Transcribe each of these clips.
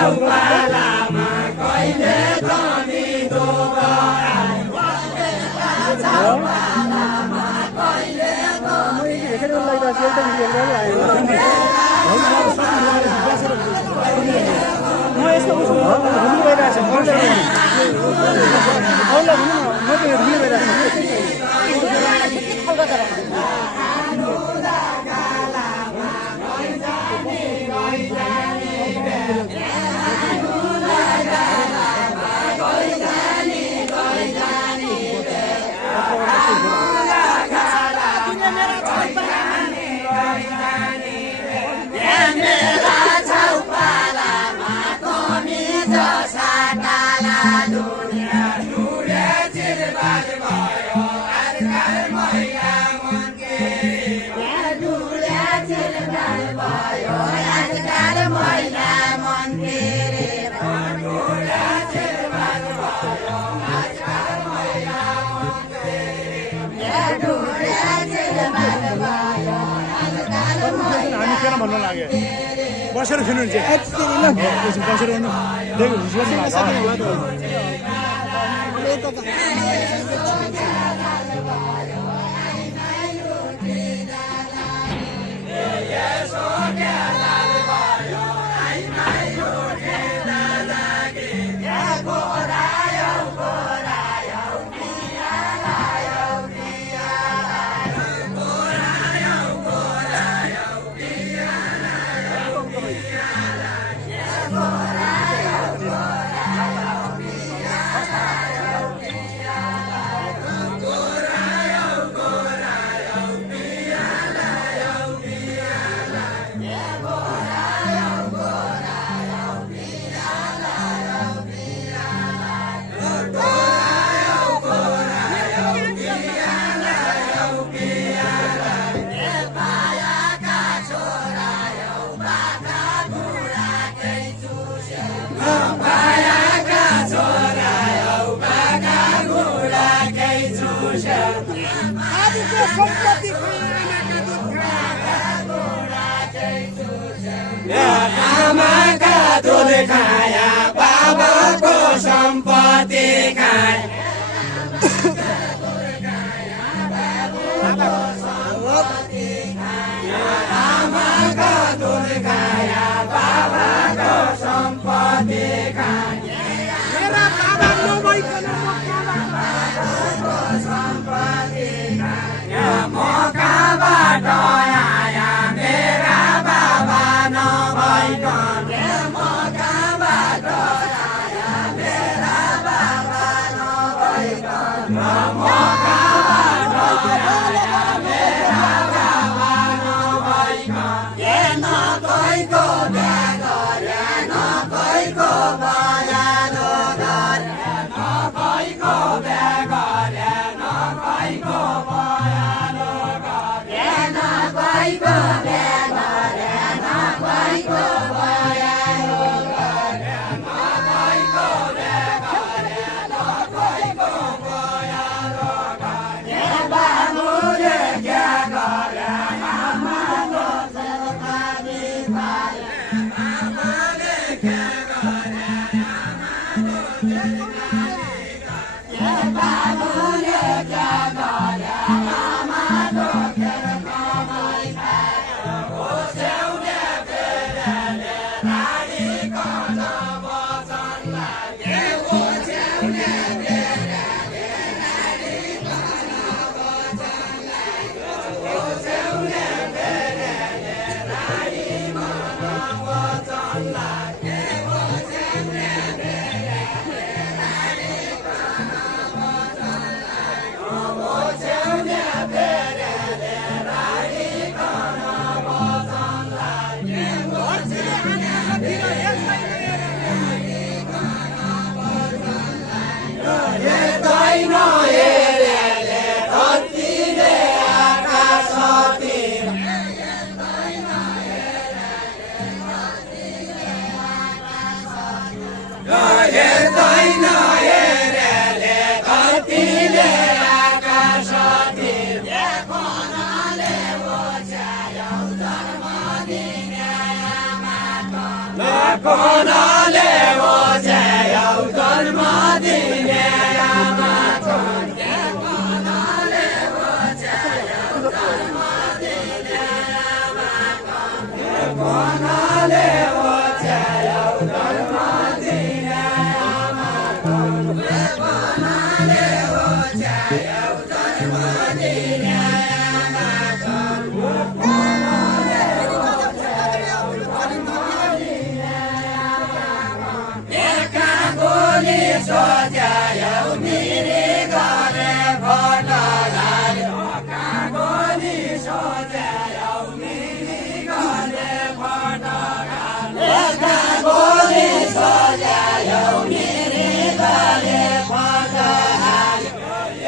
छाउपालामा कहिले धनी भन्नु लाग्यो बसेर खेल्नु बसेर आमाका दूध खाया बाबाको सम्पत्ति खाए आमाका दूध खाया बाबाको सम्पत्ति खाए मेरा बाबा नभइकन सम्पत्ति खाए मकाबाट आया मेरा बाबा नभइकन मकाबाट आया मेरा बाबा कोणाले ओछे औ जन्म दिने आमा छन् के कोणाले ओछे औ जन्म दिने आमा छन् के कोणाले ओछे औ जन्म दिने आमा छन् के कोणाले ओछे औ जन्म दिने आमा छन् सोच्यायौ मिरे गरे भटलाले कागोली सोच्यायौ मिरे गरे भटलाले कागोली सोच्यायौ मिरे गरे भटलाले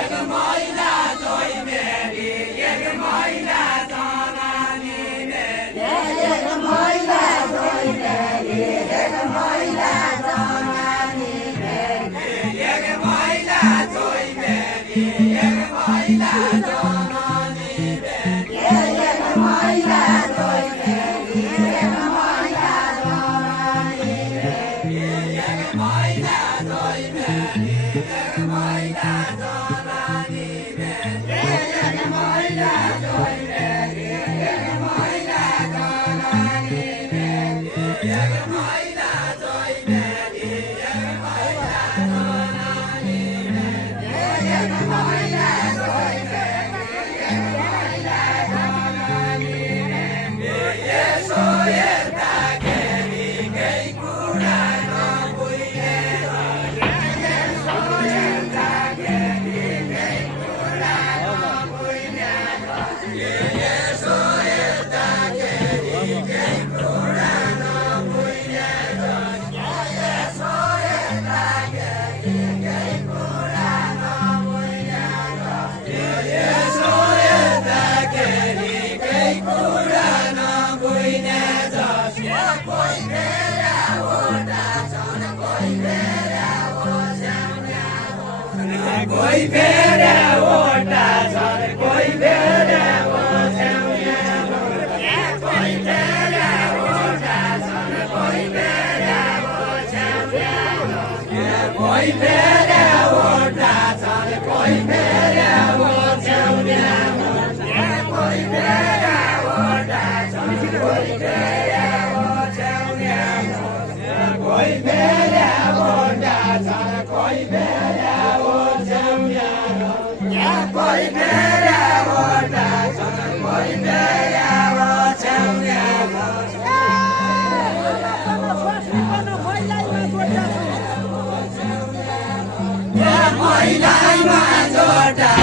एक महिना जोइ मेरी एक महिना जनानी मेरी एक महिना जोइ मेरी एक महिना जनानी एक महिला जोइ मेरी एक महिला जनानी मेरी एक महिला जोइ मेरी एक महिला जनानी मेरी एक महिला जोइ मेरी एक महिला जनानी मेरी एक महिला जोइ मेरी एक महिला जनानी मेरी एक महिला जोइ मेरी एक महिला जनानी कोही फेरे ओटा छन् कोही फेरे ओछ्याउया कोही फेरे ओटा छन् कोही फेरे ओछ्याउया कोही फेरे ओटा छन् कोही फेरे ओछ्याउया कोही फेरे ओटा छन् कोही फेरे ओछ्याउया कोही फेरे ओटा छन् कोही फेरे कोही फेरे ओटा छन् कोही फेरे ओछ्याउया महिलामा जोटा